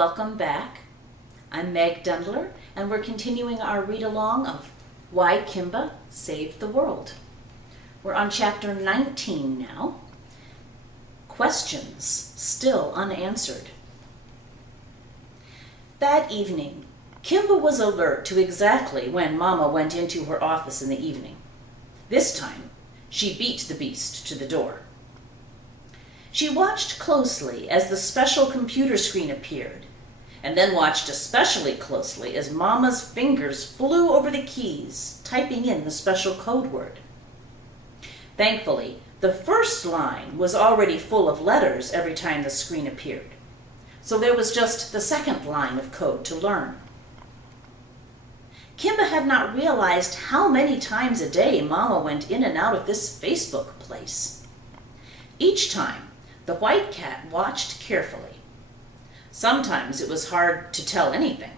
Welcome back. I'm Meg Dendler, and we're continuing our read-along of Why Kimba Saved the World. We're on chapter 19 now. Questions still unanswered. That evening, Kimba was alert to exactly when Mama went into her office in the evening. This time, she beat the beast to the door. She watched closely as the special computer screen appeared, and then watched especially closely as Mama's fingers flew over the keys, typing in the special code word. Thankfully, the first line was already full of letters every time the screen appeared, so there was just the second line of code to learn. Kimba had not realized how many times a day Mama went in and out of this Facebook place. Each time, the white cat watched carefully. Sometimes it was hard to tell anything,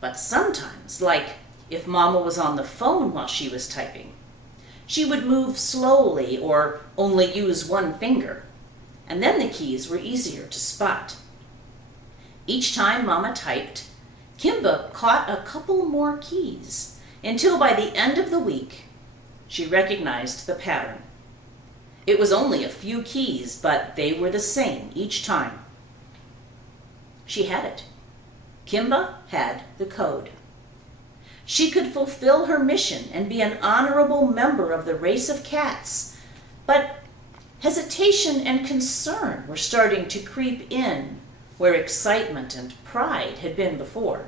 but sometimes, like if Mama was on the phone while she was typing, she would move slowly or only use one finger, and then the keys were easier to spot. Each time Mama typed, Kimba caught a couple more keys, until by the end of the week, she recognized the pattern. It was only a few keys, but they were the same each time. She had it. Kimba had the code. She could fulfill her mission and be an honorable member of the race of cats, but hesitation and concern were starting to creep in where excitement and pride had been before.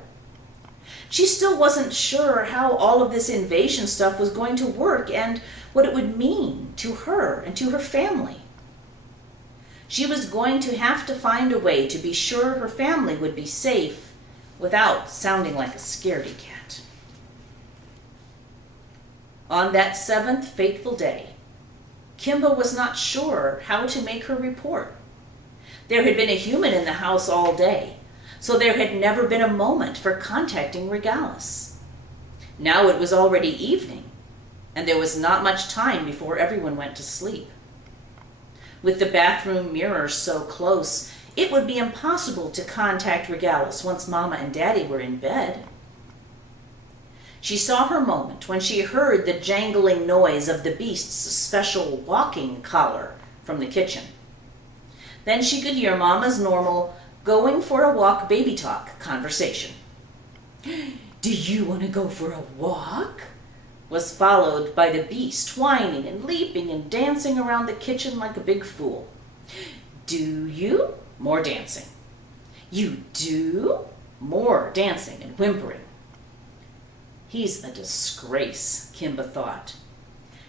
She still wasn't sure how all of this invasion stuff was going to work and what it would mean to her and to her family. She was going to have to find a way to be sure her family would be safe without sounding like a scaredy cat. On that seventh fateful day, Kimba was not sure how to make her report. There had been a human in the house all day, so there had never been a moment for contacting Regalis. Now it was already evening, and there was not much time before everyone went to sleep. With the bathroom mirror so close, it would be impossible to contact Regalis once Mama and Daddy were in bed. She saw her moment when she heard the jangling noise of the beast's special walking collar from the kitchen. Then she could hear Mama's normal, going for a walk baby talk conversation. "Do you want to go for a walk?" was followed by the beast whining and leaping and dancing around the kitchen like a big fool. "Do you?" More dancing. "You do?" More dancing and whimpering. He's a disgrace, Kimba thought.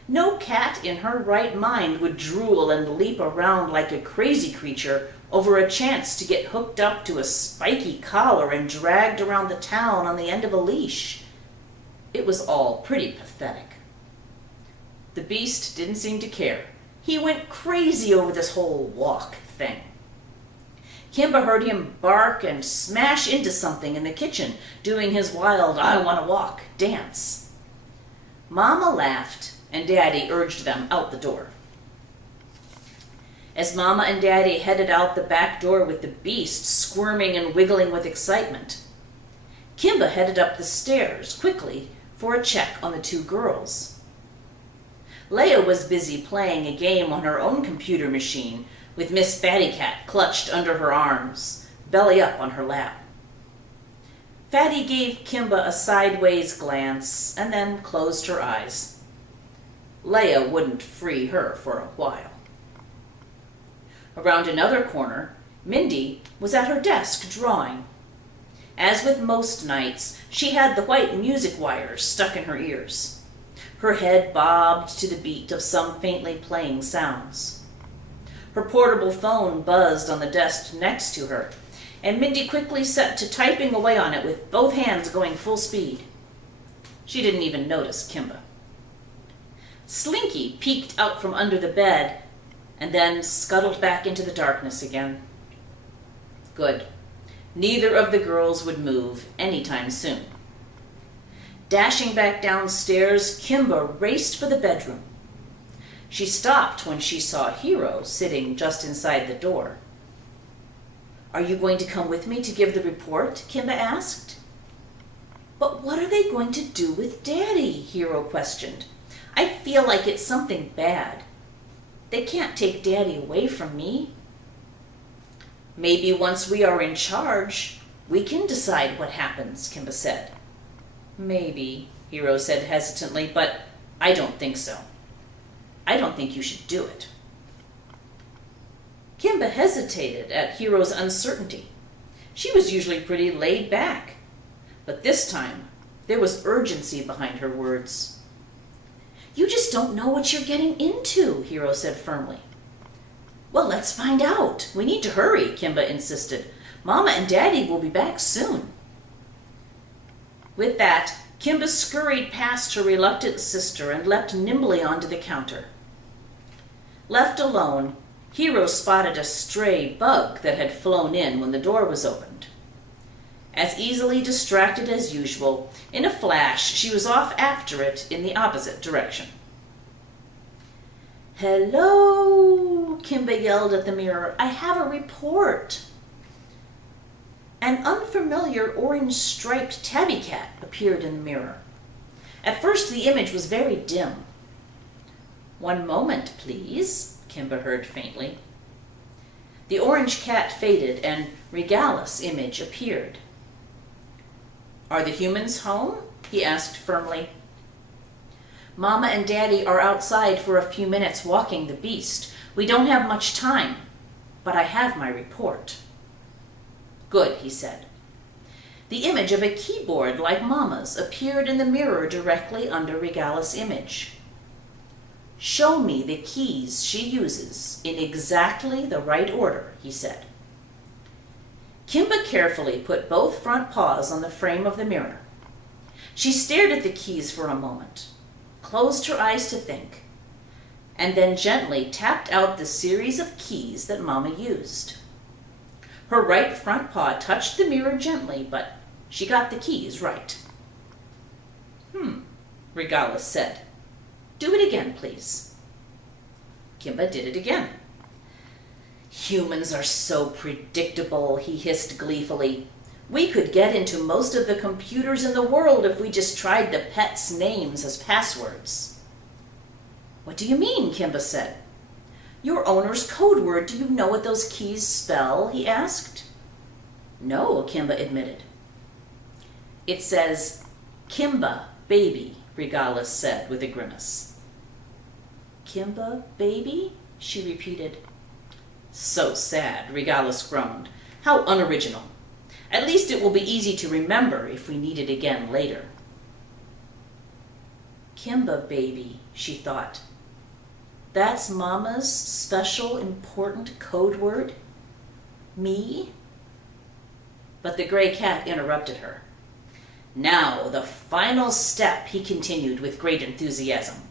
No cat in her right mind would drool and leap around like a crazy creature over a chance to get hooked up to a spiky collar and dragged around the town on the end of a leash. It was all pretty pathetic. The beast didn't seem to care. He went crazy over this whole walk thing. Kimba heard him bark and smash into something in the kitchen, doing his wild "I want to walk" dance. Mama laughed, and Daddy urged them out the door. As Mama and Daddy headed out the back door with the beast squirming and wiggling with excitement, Kimba headed up the stairs quickly for a check on the two girls. Leia was busy playing a game on her own computer machine with Miss Fatty Cat clutched under her arms, belly up on her lap. Fatty gave Kimba a sideways glance and then closed her eyes. Leia wouldn't free her for a while. Around another corner, Mindy was at her desk drawing. As with most nights, she had the white music wires stuck in her ears. Her head bobbed to the beat of some faintly playing sounds. Her portable phone buzzed on the desk next to her, and Mindy quickly set to typing away on it with both hands going full speed. She didn't even notice Kimba. Slinky peeked out from under the bed and then scuttled back into the darkness again. Good. Neither of the girls would move anytime soon. Dashing back downstairs, Kimba raced for the bedroom. She stopped when she saw Hero sitting just inside the door. Are you going to come with me to give the report? Kimba asked. But what are they going to do with Daddy? Hero questioned. I feel like it's something bad. They can't take Daddy away from me. Maybe once we are in charge, we can decide what happens, Kimba said. Maybe, Hero said hesitantly, but I don't think so. I don't think you should do it. Kimba hesitated at Hero's uncertainty. She was usually pretty laid back, but this time there was urgency behind her words. You just don't know what you're getting into, Hero said firmly. Well, let's find out. We need to hurry, Kimba insisted. Mama and Daddy will be back soon. With that, Kimba scurried past her reluctant sister and leapt nimbly onto the counter. Left alone, Hero spotted a stray bug that had flown in when the door was opened. As easily distracted as usual, in a flash she was off after it in the opposite direction. Hello, Kimba yelled at the mirror. I have a report. An unfamiliar orange-striped tabby cat appeared in the mirror. At first the image was very dim. One moment, please, Kimba heard faintly. The orange cat faded and Regalis' image appeared. Are the humans home? He asked firmly. Mama and Daddy are outside for a few minutes walking the beast. We don't have much time, but I have my report. Good, he said. The image of a keyboard like Mama's appeared in the mirror directly under Regalis' image. Show me the keys she uses in exactly the right order, he said. Kimba carefully put both front paws on the frame of the mirror. She stared at the keys for a moment, closed her eyes to think, and then gently tapped out the series of keys that Mama used. Her right front paw touched the mirror gently, but she got the keys right. Regalis said. Do it again, please. Kimba did it again. Humans are so predictable, he hissed gleefully. We could get into most of the computers in the world if we just tried the pets' names as passwords. What do you mean? Kimba said. Your owner's code word, do you know what those keys spell? He asked. No, Kimba admitted. It says, Kimba, baby, Regalis said with a grimace. Kimba, baby? She repeated. So sad, Regalis groaned. How unoriginal. At least it will be easy to remember if we need it again later. Kimba, baby, she thought. That's Mama's special, important code word? Me? But the gray cat interrupted her. Now, the final step, he continued with great enthusiasm.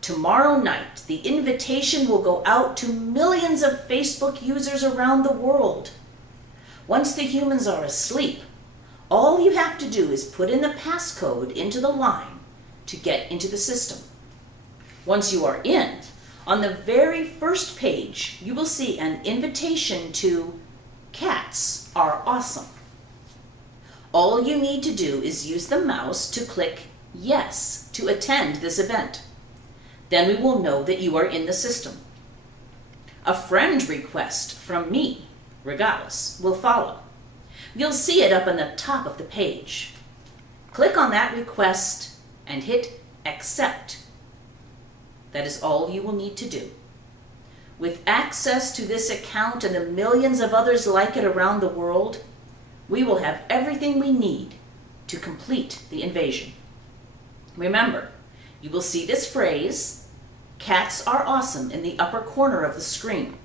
Tomorrow night, the invitation will go out to millions of Facebook users around the world. Once the humans are asleep, all you have to do is put in the passcode into the line to get into the system. Once you are in, on the very first page, you will see an invitation to Cats Are Awesome. All you need to do is use the mouse to click Yes to attend this event. Then we will know that you are in the system. A friend request from me, Regalis, will follow. You'll see it up on the top of the page. Click on that request and hit Accept. That is all you will need to do. With access to this account and the millions of others like it around the world, we will have everything we need to complete the invasion. Remember, you will see this phrase, Cats Are Awesome, in the upper corner of the screen.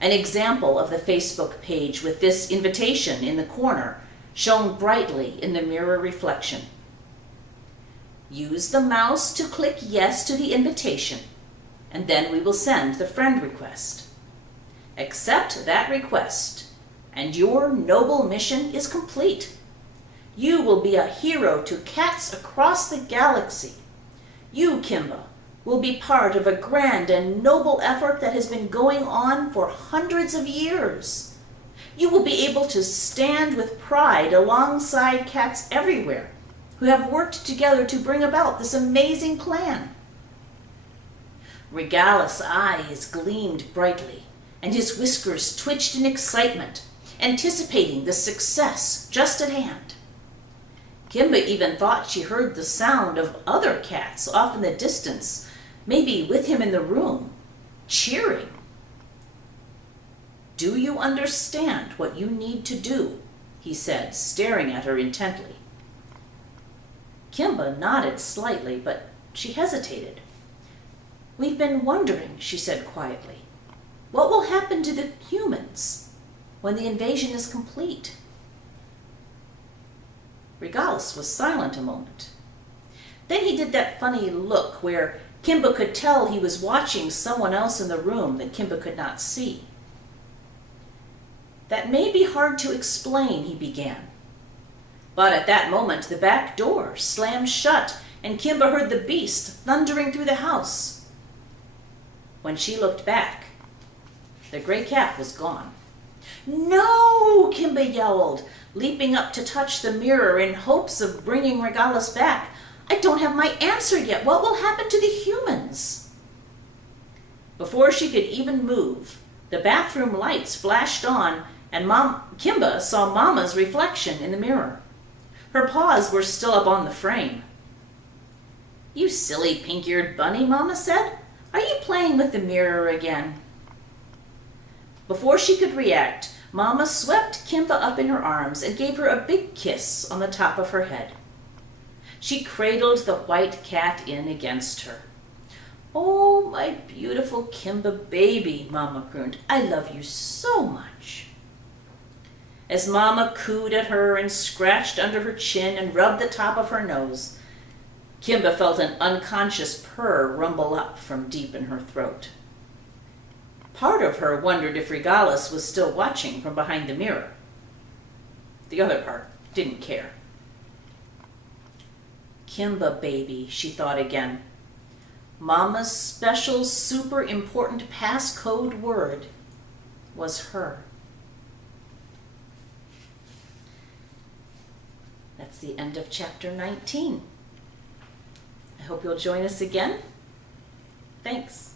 An example of the Facebook page with this invitation in the corner shone brightly in the mirror reflection. Use the mouse to click Yes to the invitation, and then we will send the friend request. Accept that request, and your noble mission is complete. You will be a hero to cats across the galaxy. You, Kimba, will be part of a grand and noble effort that has been going on for hundreds of years. You will be able to stand with pride alongside cats everywhere who have worked together to bring about this amazing plan." Regalis' eyes gleamed brightly, and his whiskers twitched in excitement, anticipating the success just at hand. Kimba even thought she heard the sound of other cats off in the distance, maybe with him in the room, cheering. "Do you understand what you need to do?" he said, staring at her intently. Kimba nodded slightly, but she hesitated. "We've been wondering," she said quietly, "what will happen to the humans when the invasion is complete?" Regalis was silent a moment. Then he did that funny look where Kimba could tell he was watching someone else in the room that Kimba could not see. "That may be hard to explain," he began. But at that moment, the back door slammed shut, and Kimba heard the beast thundering through the house. When she looked back, the gray cat was gone. "No!" Kimba yelled, leaping up to touch the mirror in hopes of bringing Regalis back. "I don't have my answer yet. What will happen to the humans?" Before she could even move, the bathroom lights flashed on, and Kimba saw Mama's reflection in the mirror. Her paws were still up on the frame. "You silly pink-eared bunny," Mama said. "Are you playing with the mirror again?" Before she could react, Mama swept Kimba up in her arms and gave her a big kiss on the top of her head. She cradled the white cat in against her. "Oh, my beautiful Kimba baby," Mama crooned. "I love you so much." As Mama cooed at her and scratched under her chin and rubbed the top of her nose, Kimba felt an unconscious purr rumble up from deep in her throat. Part of her wondered if Regalis was still watching from behind the mirror. The other part didn't care. "Kimba baby," she thought again. Mama's special, super important passcode word was her. That's the end of chapter 19. I hope you'll join us again. Thanks.